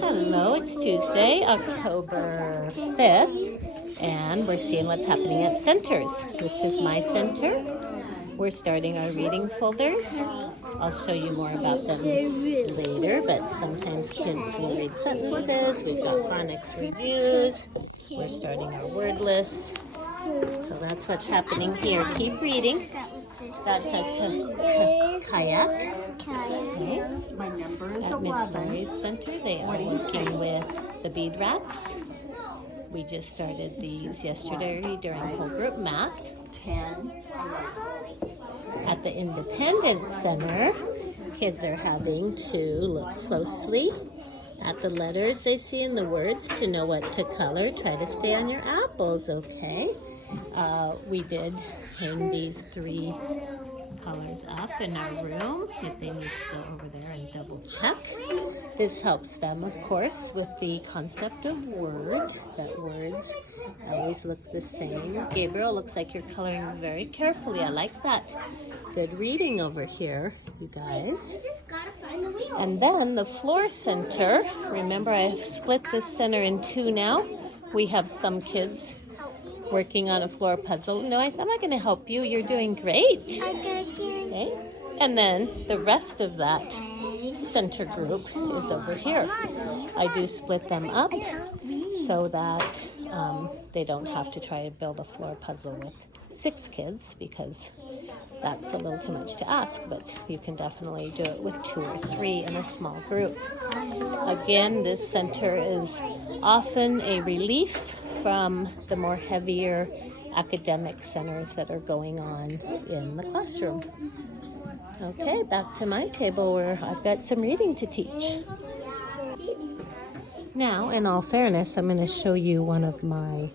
Hello, it's Tuesday, October 5th, and we're seeing what's happening at centers. This is my center. We're starting our reading folders. I'll show you more about them later, but sometimes kids will read sentences. We've got phonics reviews. We're starting our word list. So that's what's happening here. Keep reading. That's a kayak. Okay. My number is At Miss 11. Lori's center, they are working with the bead wraps. We just started these yesterday during whole group math. 10. At the Independence Center, kids are having to look closely at the letters they see in the words to know what to color. Try to stay on your apples, okay? We did hang these 3 colors up in our room if they need to go over there and double check. This helps them, of course, with the concept of word, that words always look the same. Gabriel, looks like you're coloring very carefully. I like that. Good reading over here, you guys. And then the floor center. Remember, I've split this center in 2 now. We have some kids working on a floor puzzle. No, I'm not going to help you. You're doing great. Okay. And then the rest of that center group is over here. I do split them up so that they don't have to try to build a floor puzzle with 6 kids, because that's a little too much to ask, but you can definitely do it with 2 or 3 in a small group. Again, this center is often a relief from the more heavier academic centers that are going on in the classroom. Okay, back to my table where I've got some reading to teach. Now, in all fairness, I'm going to show you one of my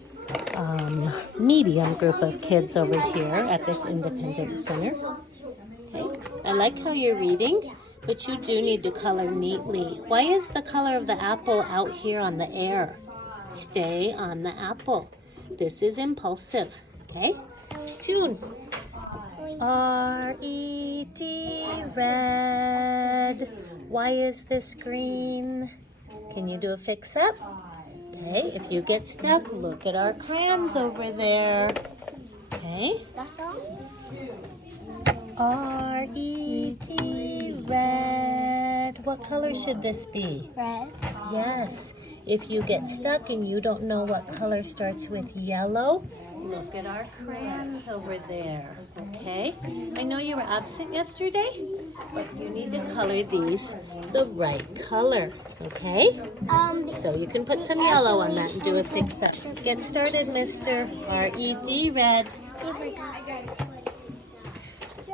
medium group of kids over here at this Independence Center. Okay. I like how you're reading, but you do need to color neatly. Why is the color of the apple out here on the air? Stay on the apple. This is impulsive, okay? June. R-E-D, red. Why is this green? Can you do a fix-up? Okay, if you get stuck, look at our crayons over there. Okay? That's all? R-E-D, red. What color should this be? Red. Yes. If you get stuck and you don't know what color starts with yellow, look at our crayons over there, okay? I know you were absent yesterday, but you need to color these the right color, okay? So you can put some yellow on that and do a fix-up. Get started, Mr. R-E-D, red.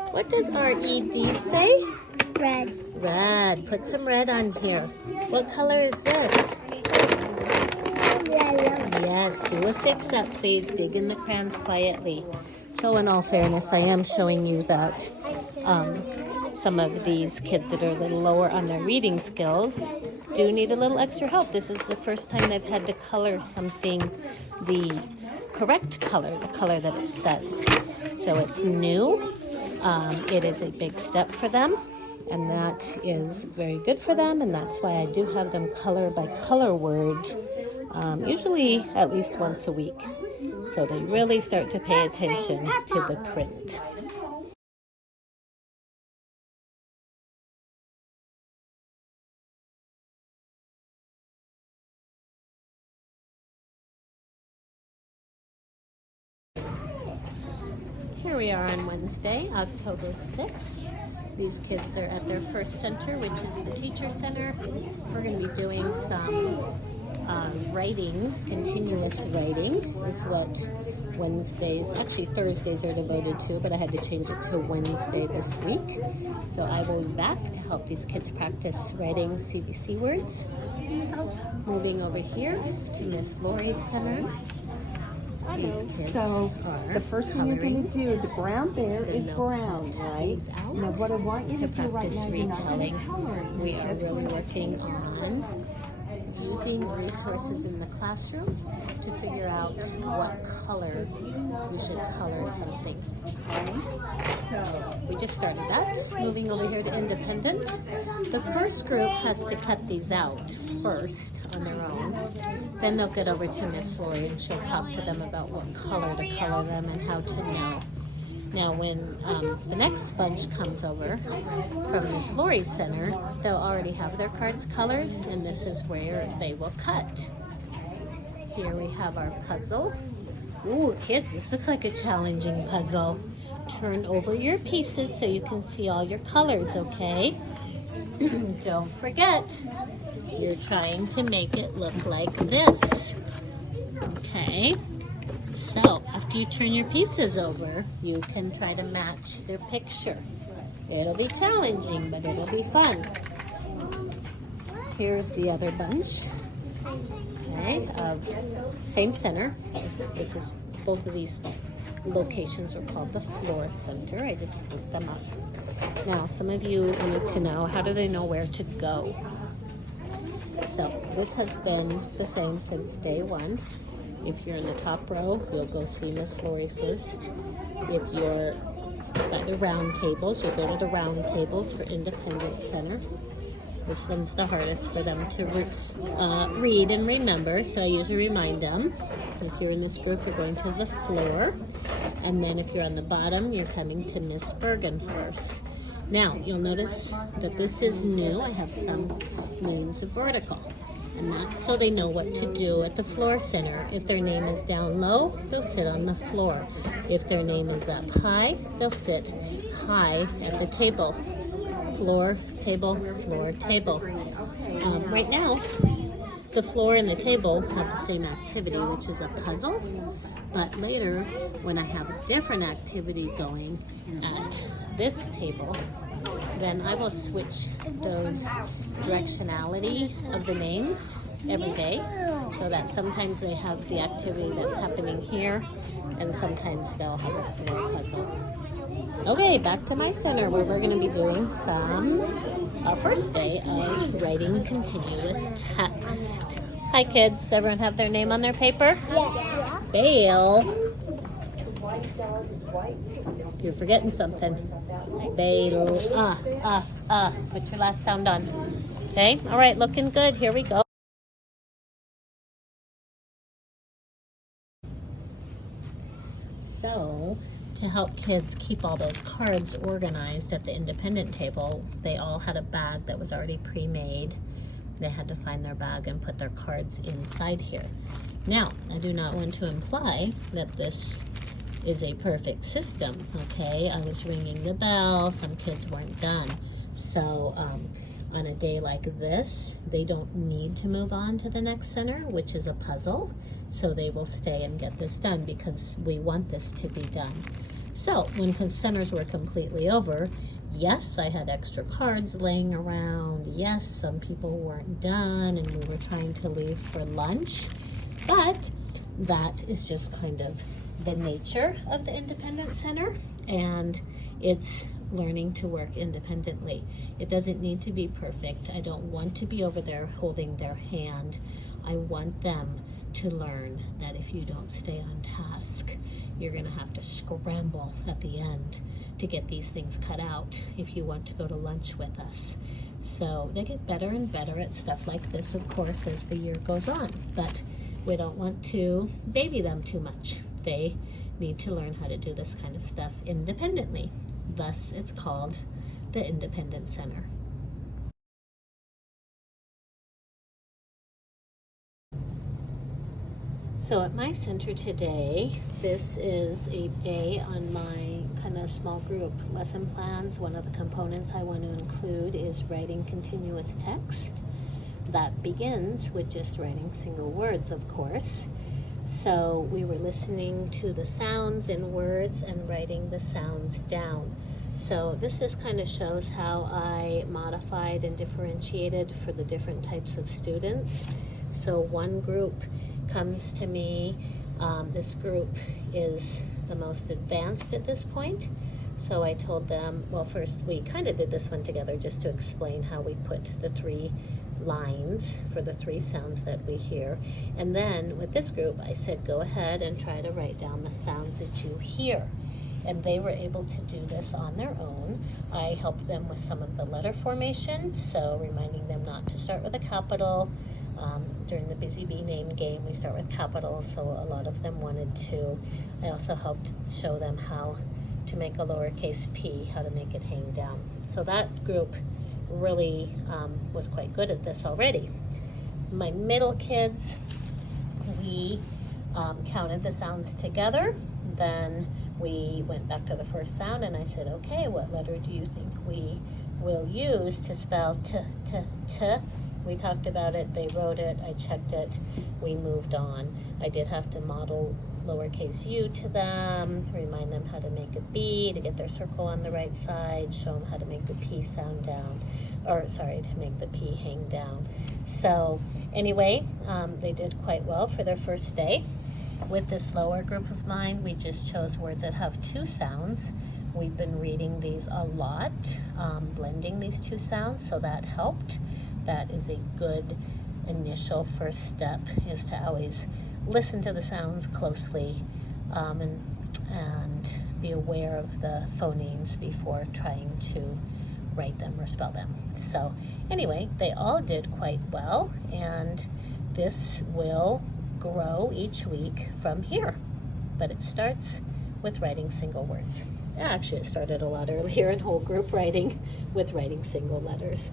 What does R-E-D say? Red. Red. Put some red on here. What color is this? Yellow. Yes, do a fix-up, please. Dig in the crayons quietly. So in all fairness, I am showing you that some of these kids that are a little lower on their reading skills do need a little extra help. This is the first time they've had to color something the correct color, the color that it says. So it's new. It is a big step for them, and that is very good for them, and that's why I do have them color by color word, usually at least once a week, so they really start to pay attention to the print. Here we are on Wednesday, October 6th. These kids are at their first center, which is the Teacher Center. We're going to be doing some writing, continuous writing is what Wednesdays, actually Thursdays are devoted to, but I had to change it to Wednesday this week. So I will be back to help these kids practice writing CBC words. Moving over here to Miss Lori's Center. So the first thing you're going to do, the brown bear is brown, right? Now what I want you to do right now, you're not going to color. We are really working on using resources in the classroom to figure out what color we should color something. Okay. So We just started that. Moving over here to independent. The first group has to cut these out first on their own. Then they'll get over to Miss Lori and she'll talk to them about what color to color them and how to know. Now when the next bunch comes over from Miss Lori's center, they'll already have their cards colored and this is where they will cut. Here we have our puzzle. Ooh, kids, this looks like a challenging puzzle. Turn over your pieces so you can see all your colors, okay? Don't forget, you're trying to make it look like this. Okay? So, after you turn your pieces over, you can try to match their picture. It'll be challenging, but it'll be fun. Here's the other bunch. Okay, of same center. This is both of these locations are called the floor center. I just split them up. Now, some of you need to know, how do they know where to go? So, this has been the same since day one. If you're in the top row, you'll go see Miss Lori first. If you're by the round tables, you'll go to the round tables for Independent Center. This one's the hardest for them to read and remember, so I usually remind them. If you're in this group, you're going to the floor. And then if you're on the bottom, you're coming to Miss Bergen first. Now, you'll notice that this is new. I have some names vertical. And that's so they know what to do at the floor center. If their name is down low, they'll sit on the floor. If their name is up high, they'll sit high at the table. Floor, table, floor, table. Right now, the floor and the table have the same activity, which is a puzzle. But later, when I have a different activity going at this table, then I will switch those directionality of the names every day, so that sometimes they have the activity that's happening here, and sometimes they'll have a floor puzzle. Okay, back to my center where we're going to be doing some first day of writing continuous text. Hi kids, everyone have their name on their paper? Yeah. Bale. You're forgetting something. Bale. Put your last sound on. Okay, all right, looking good. Here we go. So, to help kids keep all those cards organized at the independent table, they all had a bag that was already pre-made. They had to find their bag and put their cards inside here. Now, I do not want to imply that this is a perfect system, okay? I was ringing the bell, some kids weren't done. So, on a day like this, they don't need to move on to the next center, which is a puzzle. So they will stay and get this done because we want this to be done. So when centers were completely over, yes, I had extra cards laying around. Yes, some people weren't done and we were trying to leave for lunch. But that is just kind of the nature of the Independent Center, and it's learning to work independently. It doesn't need to be perfect. I don't want to be over there holding their hand. I want them to learn that if you don't stay on task, you're going to have to scramble at the end to get these things cut out if you want to go to lunch with us. So they get better and better at stuff like this, of course, as the year goes on, but we don't want to baby them too much. They need to learn how to do this kind of stuff independently. Thus, it's called the Independent Center. So at my center today, this is a day on my kind of small group lesson plans. One of the components I want to include is writing continuous text. That begins with just writing single words, of course. So we were listening to the sounds in words and writing the sounds down. So this just kind of shows how I modified and differentiated for the different types of students. So one group comes to me. This group is the most advanced at this point. So I told them, well, first we kind of did this one together just to explain how we put the 3 lines for the 3 sounds that we hear. And then with this group, I said, go ahead and try to write down the sounds that you hear. and they were able to do this on their own. I helped them with some of the letter formation, so reminding them not to start with a capital. During the Busy Bee name game, we start with capitals, so a lot of them wanted to. I also helped show them how to make a lowercase p, how to make it hang down. So that group really was quite good at this already. My middle kids, we counted the sounds together. Then we went back to the first sound and I said, okay, what letter do you think we will use to spell t? We talked about it, they wrote it, I checked it, we moved on. I did have to model lowercase u to them, remind them how to make a B, to get their circle on the right side, show them how to make the P sound down, or sorry, to make the P hang down. So anyway, they did quite well for their first day. With this lower group of mine, we just chose words that have two sounds. We've been reading these a lot, blending these two sounds, so that helped. That is a good initial first step, is to always listen to the sounds closely and be aware of the phonemes before trying to write them or spell them. So anyway, they all did quite well, and this will grow each week from here. But it starts with writing single words. Actually, it started a lot earlier in whole group writing with writing single letters.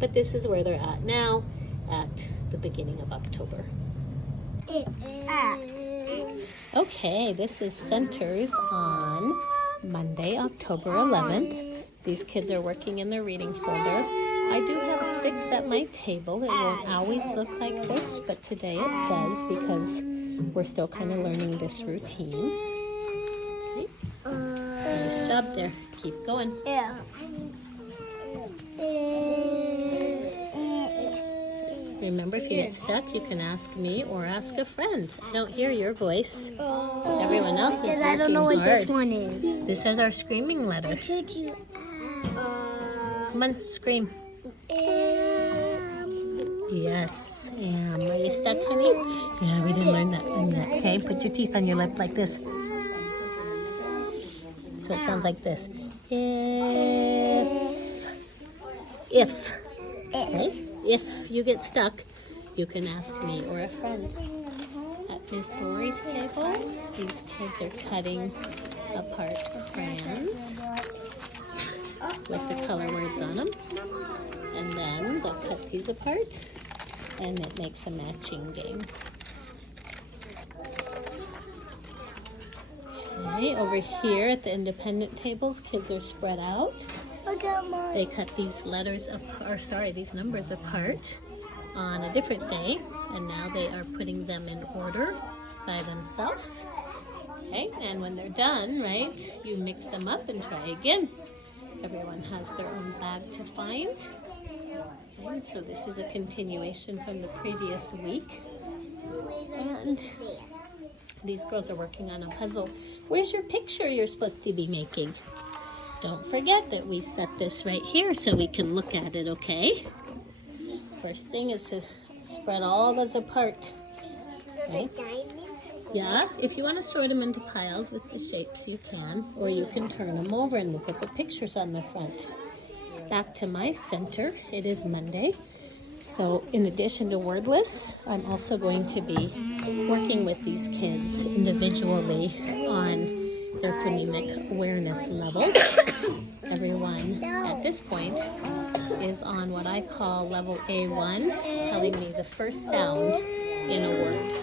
But this is where they're at now, at the beginning of October. Okay, this is centers on Monday, October 11th. These kids are working in their reading folder. I do have 6 at my table. It won't always look like this, but today it does because we're still kind of learning this routine. Okay. Nice job there. Keep going. Yeah. Remember, if you get stuck, you can ask me or ask a friend. I don't hear your voice. Everyone else is working hard. I don't know what this one is. This is our screaming letter. I told you. Come on, scream. Yes, am. Are you stuck, honey? Yeah, we didn't learn that one yet. Okay, put your teeth on your lip like this. So it sounds like this. If. Okay? If you get stuck, you can ask me or a friend. At Miss Lori's table, these kids are cutting apart crayons with the color words on them. And then they'll cut these apart, and it makes a matching game. Okay, over here at the independent tables, kids are spread out. They cut these letters apart, these numbers apart on a different day, and now they are putting them in order by themselves. Okay, and when they're done, right, you mix them up and try again. Everyone has their own bag to find. And so this is a continuation from the previous week. And these girls are working on a puzzle. Where's your picture you're supposed to be making? Don't forget that we set this right here so we can look at it, okay? First thing is to spread all those apart. Okay? Yeah, if you want to sort them into piles with the shapes, you can. Or you can turn them over and look at the pictures on the front. Back to my center. It is Monday. So in addition to word lists, I'm also going to be working with these kids individually on their phonemic awareness level. Everyone at this point is on what I call level A1, telling me the first sound in a word.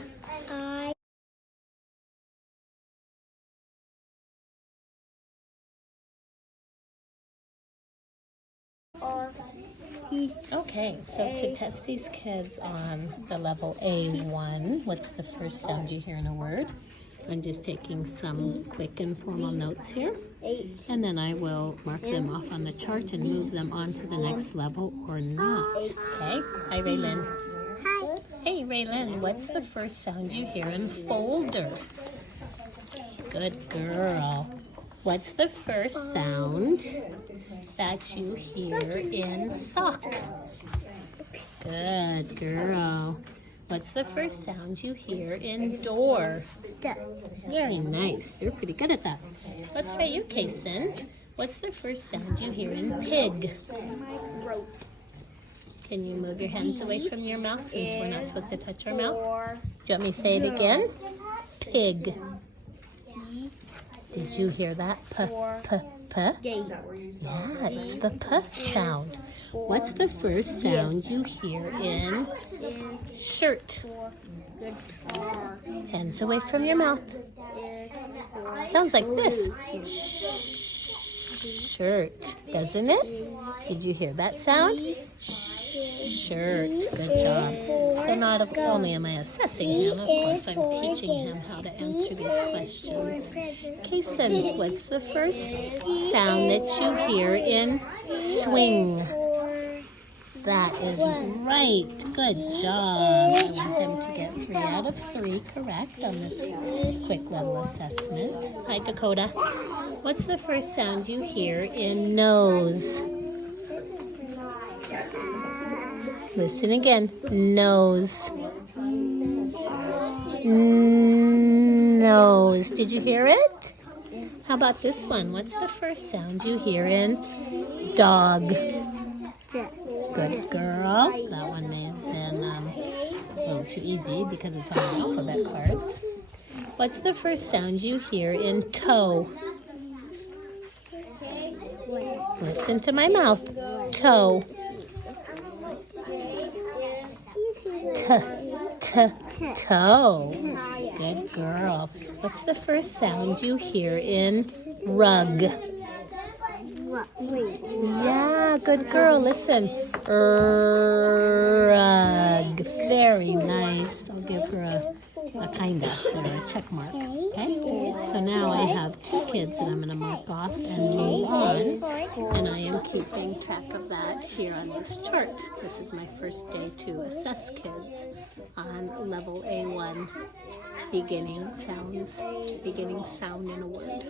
Okay, so to test these kids on the level A1, what's the first sound you hear in a word? I'm just taking some quick informal notes here, and then I will mark them off on the chart and move them on to the next level or not. Okay, hi Raylyn. Hi. Hey Raylyn, what's the first sound you hear in folder? Good girl. What's the first sound that you hear in sock? Good girl. What's the first sound you hear in door? D. Very nice. You're pretty good at that. Let's try you, Kason. What's the first sound you hear in pig? Can you move your hands away from your mouth since we're not supposed to touch our mouth? Do you want me to say it again? Pig. Did you hear that? P, p, p? Yeah, it's the p sound. What's the first sound you hear in shirt? Hands away from your mouth. Sounds like this. Shirt, doesn't it? Did you hear that sound? Shirt. Good job. So not only am I assessing him, of course I'm teaching him how to answer these questions. Kason, what's the first sound that you hear in swing? That is right. Good job. I want them to get 3 out of 3 correct on this quick level assessment. Hi, Dakota. What's the first sound you hear in nose? Listen again. Nose. Nose. Did you hear it? How about this one? What's the first sound you hear in dog? Good girl. That one may have been a little too easy because it's on the alphabet cards. What's the first sound you hear in toe? Listen to my mouth. Toe. Toe. Good girl. What's the first sound you hear in rug? Yeah, good girl. Listen. Rug. Very nice. I'll give her a kind of, or a check mark. Okay? So now I have 2 kids that I'm going to mark off and move on. And I am keeping track of that here on this chart. This is my first day to assess kids on level A1, beginning sound in a word.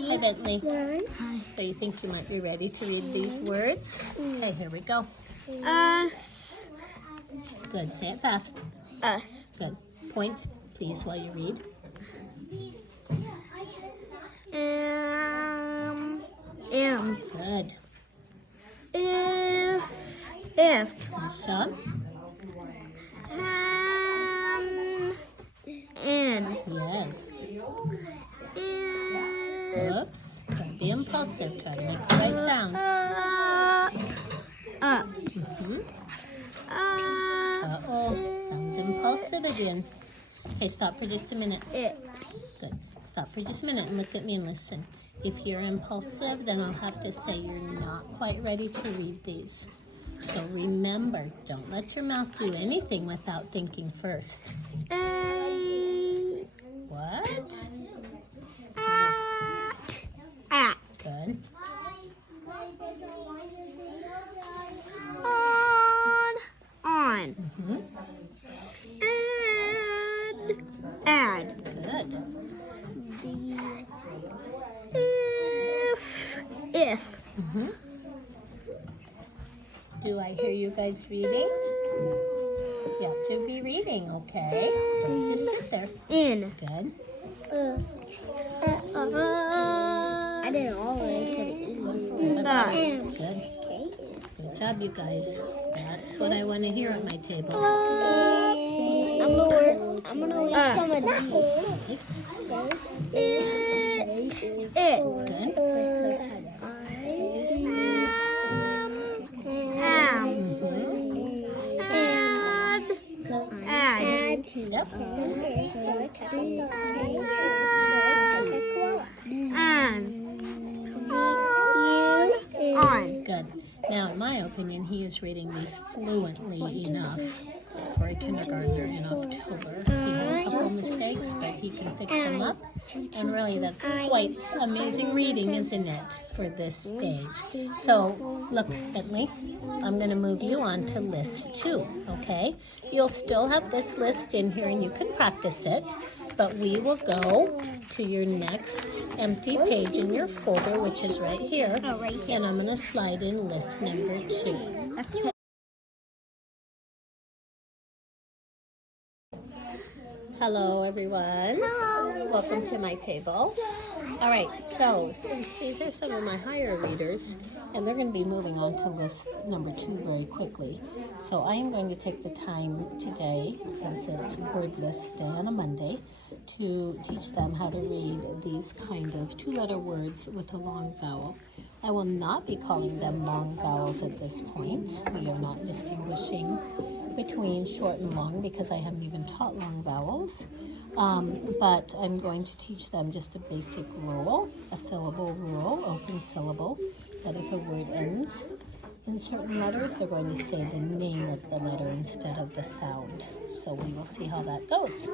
Hi, Bentley. Hi. So you think you might be ready to read these words? Okay, here we go. Good. Say it fast. Us. Good. Point, please, while you read. Am. Good. If. Nice job. In. Yes. Whoops. Don't be impulsive. Try to make the right sound. Up. Uh-oh. Sounds impulsive again. Okay, stop for just a minute. It. Good. Stop for just a minute and look at me and listen. If you're impulsive, then I'll have to say you're not quite ready to read these. So remember, don't let your mouth do anything without thinking first. What? At. Good. On. Add. Good. If. Do I hear you guys reading? You have to be reading, okay? Don't just sit there. In. Good. I did it all the way. Good. Good job, you guys. That's what I want to hear at my table. I'm gonna read some of these. It. Good. Add. Yep. On. Good. Now, in my opinion, he is reading these fluently enough for a kindergartner in October. He had a couple mistakes, but he can fix them up. And really, that's quite amazing reading, isn't it, for this stage? So, look, Bentley, I'm going to move you on to list 2, okay? You'll still have this list in here, and you can practice it. but we will go to your next empty page in your folder, which is right here. Oh, right here. And I'm going to slide in list number 2. Hello, everyone. Hello. Welcome to my table. All right, so since these are some of my higher readers, and they're going to be moving on to list number 2 very quickly. So I am going to take the time today, since it's word list day on a Monday, to teach them how to read these kind of 2-letter words with a long vowel. I will not be calling them long vowels at this point. We are not distinguishing between short and long because I haven't even taught long vowels. But I'm going to teach them just a basic rule, a syllable rule, open syllable, that if a word ends in certain letters, they're going to say the name of the letter instead of the sound. So we will see how that goes.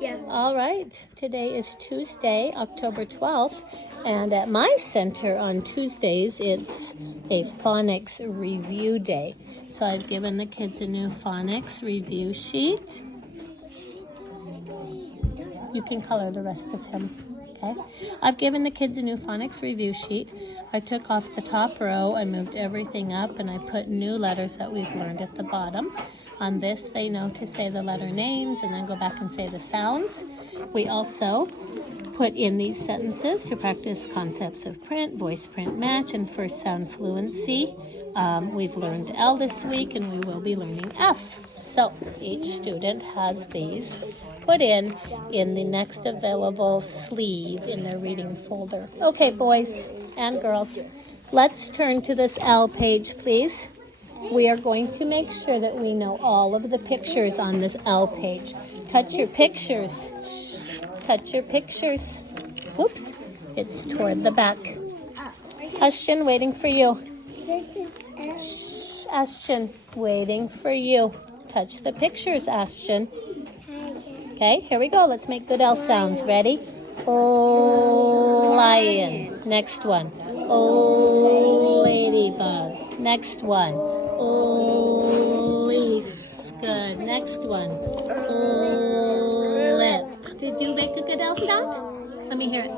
Yeah. All right, today is Tuesday, October 12th, and at my center on Tuesdays, it's a phonics review day. So I've given the kids a new phonics review sheet. You can color the rest of him, okay? I've given the kids a new phonics review sheet. I took off the top row, I moved everything up, and I put new letters that we've learned at the bottom. On this, they know to say the letter names and then go back and say the sounds. We also put in these sentences to practice concepts of print, voice print match, and first sound fluency. We've learned L this week, and we will be learning F. So each student has these put in the next available sleeve in their reading folder. Okay, boys and girls, let's turn to this L page, please. We are going to make sure that we know all of the pictures on this L page. Touch your pictures. Shh. Touch your pictures. Whoops, it's toward the back. Ashton, waiting for you. This is Shh, Ashton, waiting for you. Touch the pictures, Ashton. Okay, here we go. Let's make good L sounds. Ready? Oh, lion. Next one. Oh, ladybug. Next one. Oh, leaf. Good. Next one. Oh, lip. Did you make a good L sound? Let me hear it.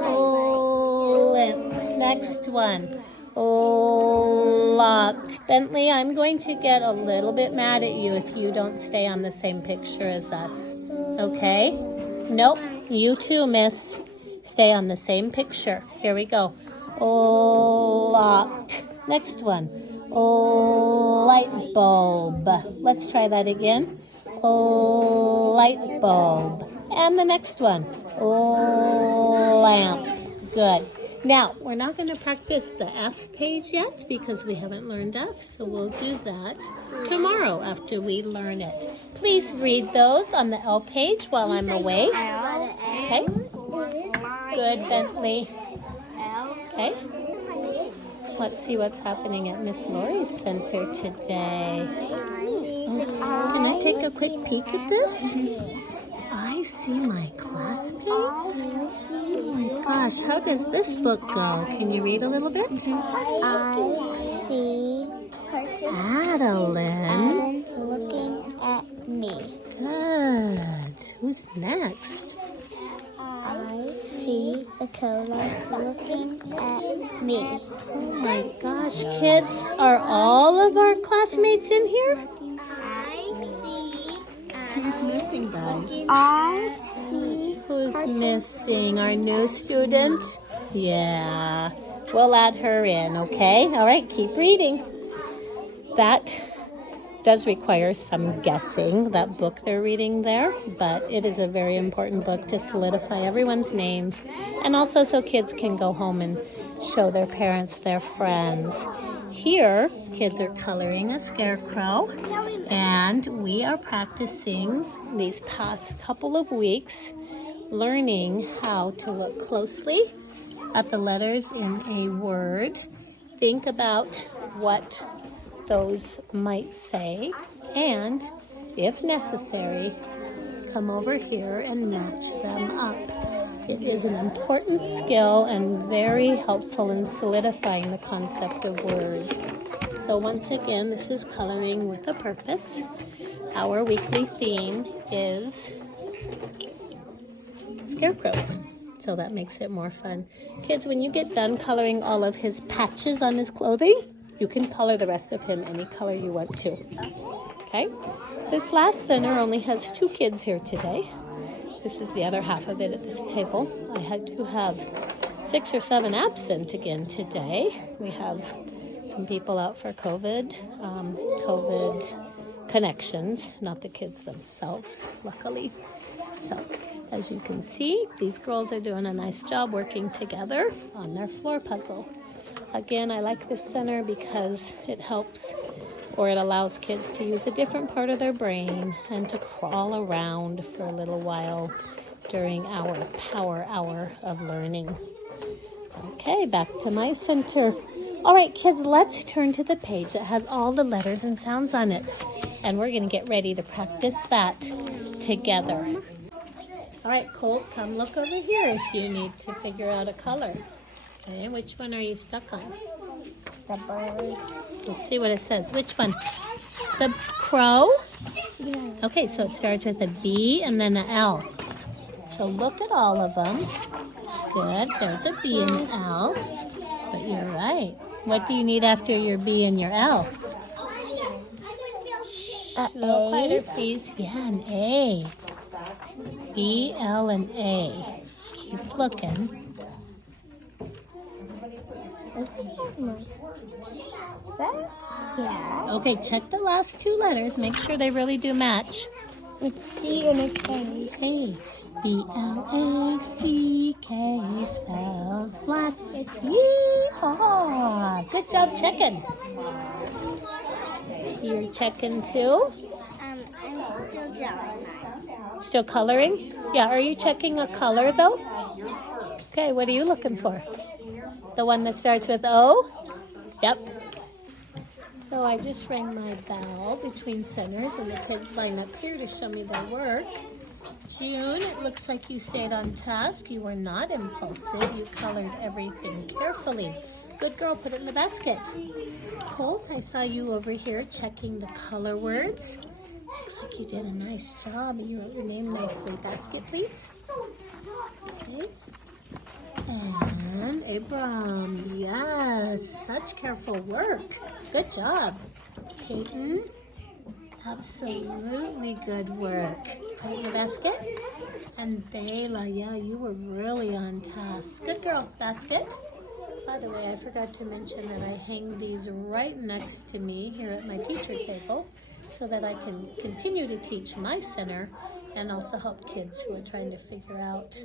Oh, lip. Next one. Oh, lock. Bentley, I'm going to get a little bit mad at you if you don't stay on the same picture as us. Okay? Nope. You too, miss. Stay on the same picture. Here we go. Oh, lock. Next one. Oh, light bulb. Let's try that again. Oh, light bulb. And the next one. Oh, lamp. Good. Now, we're not going to practice the F page yet because we haven't learned F, so we'll do that tomorrow after we learn it. Please read those on the L page while I'm away. Okay? Good, Bentley. Okay? Let's see what's happening at Miss Lori's center today. Can I take a quick peek at this? I see my classmates. Oh my gosh, how does this book go? Can you read a little bit? I see Adeline. looking at me. Good. Who's next? I see the color looking at me. Oh my gosh, kids, are all of our classmates in here? Who's missing, guys? I see. Who's missing? Our new student? Yeah. We'll add her in, okay? All right, keep reading. That does require some guessing, that book they're reading there, but it is a very important book to solidify everyone's names and also so kids can go home and show their parents their friends. Here, kids are coloring a scarecrow, and we are practicing these past couple of weeks, learning how to look closely at the letters in a word. Think about what those might say, and if necessary, come over here and match them up. It is an important skill and very helpful in solidifying the concept of words. So once again, this is coloring with a purpose. Our weekly theme is scarecrows, so that makes it more fun. Kids, when you get done coloring all of his patches on his clothing, you can color the rest of him any color you want to. Okay? This last center only has 2 kids here today. This is the other half of it at this table. I do have 6 or 7 absent again today. We have some people out for COVID connections, not the kids themselves, luckily. So, as you can see, these girls are doing a nice job working together on their floor puzzle. Again, I like this center because it helps, or it allows kids to use a different part of their brain and to crawl around for a little while during our power hour of learning. Okay, back to my center. All right, kids, let's turn to the page that has all the letters and sounds on it. And we're going to get ready to practice that together. All right, Colt, come look over here if you need to figure out a color. Okay, which one are you stuck on? The bird. Let's see what it says. Which one? The crow? Yeah. Okay, so it starts with a B and then an L. So look at all of them. Good, there's a B and an L. But you're right. What do you need after your B and your L? A little quieter, please. Yeah, an A. B, L, and A. Keep looking. Yeah. Okay, check the last 2 letters. Make sure they really do match. It's C and a K. Hey, B-L-A-C-K spells black. It's yeehaw. Good job checking. You're checking too? I'm still drawing mine. Still coloring? Yeah, are you checking a color though? Okay, what are you looking for? The one that starts with O? Yep. So I just rang my bell between centers and the kids line up here to show me their work. June, it looks like you stayed on task. You were not impulsive. You colored everything carefully. Good girl, put it in the basket. Colt, I saw you over here checking the color words. Looks like you did a nice job. You wrote your name nicely. Basket, please. Okay. And Abram, yes, such careful work. Good job. Peyton, absolutely good work. Put it in the basket. And Bayla, yeah, you were really on task. Good girl, basket. By the way, I forgot to mention that I hang these right next to me here at my teacher table so that I can continue to teach my center and also help kids who are trying to figure out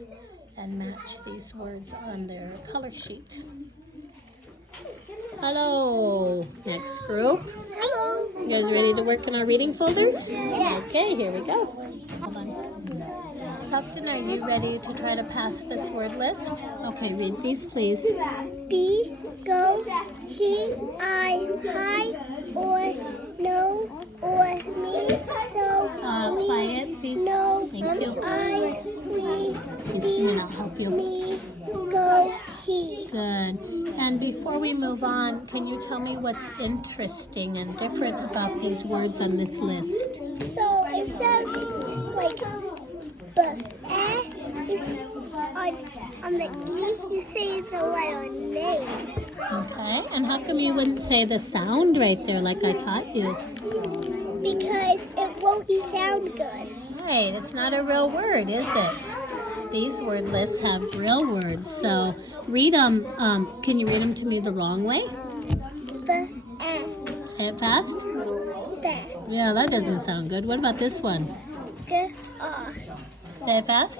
and match these words on their color sheet. Hello. Next group. Hello. You guys ready to work in our reading folders? Yes. Okay, here we go. Hold on. Stopton, are you ready to try to pass this word list? Okay, read these, please. B, go, he, I, hi, or, no, or, me, so, me, Quiet, please. no, Thank you. I, we, Just a minute, I'll help you. me, go, he. Good. And before we move on, can you tell me what's interesting and different about these words on this list? So instead of like is on the E, you say the letter name. Okay, and how come you wouldn't say the sound right there like I taught you? Because it won't sound good. Right, it's not a real word, is it? These word lists have real words, so read them. Can you read them to me the wrong way? Say it fast. Yeah, that doesn't sound good. What about this one? Say it fast.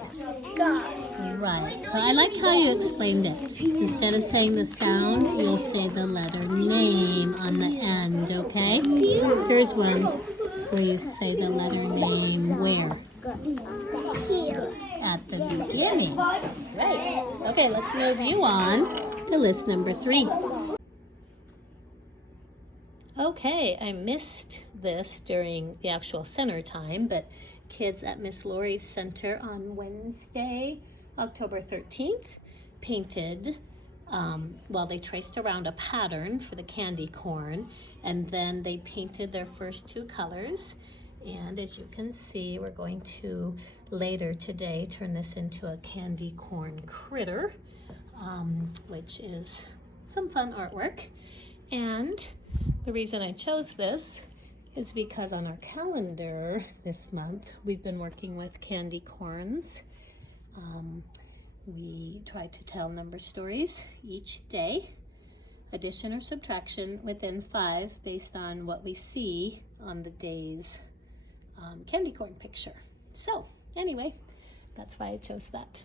Right. So I like how you explained it. Instead of saying the sound, you'll say the letter name on the end, okay? Here's one where you say the letter name where? Here. At the beginning. Right. Okay, let's move you on to list number 3. Okay, I missed this during the actual center time, but kids at Miss Lori's center on Wednesday, October 13th, painted, they traced around a pattern for the candy corn, and then they painted their first 2 colors. And as you can see, we're going to later today turn this into a candy corn critter, which is some fun artwork. And the reason I chose this is because on our calendar this month, we've been working with candy corns. We try to tell number stories each day, addition or subtraction within 5 based on what we see on the day's candy corn picture. So anyway, that's why I chose that.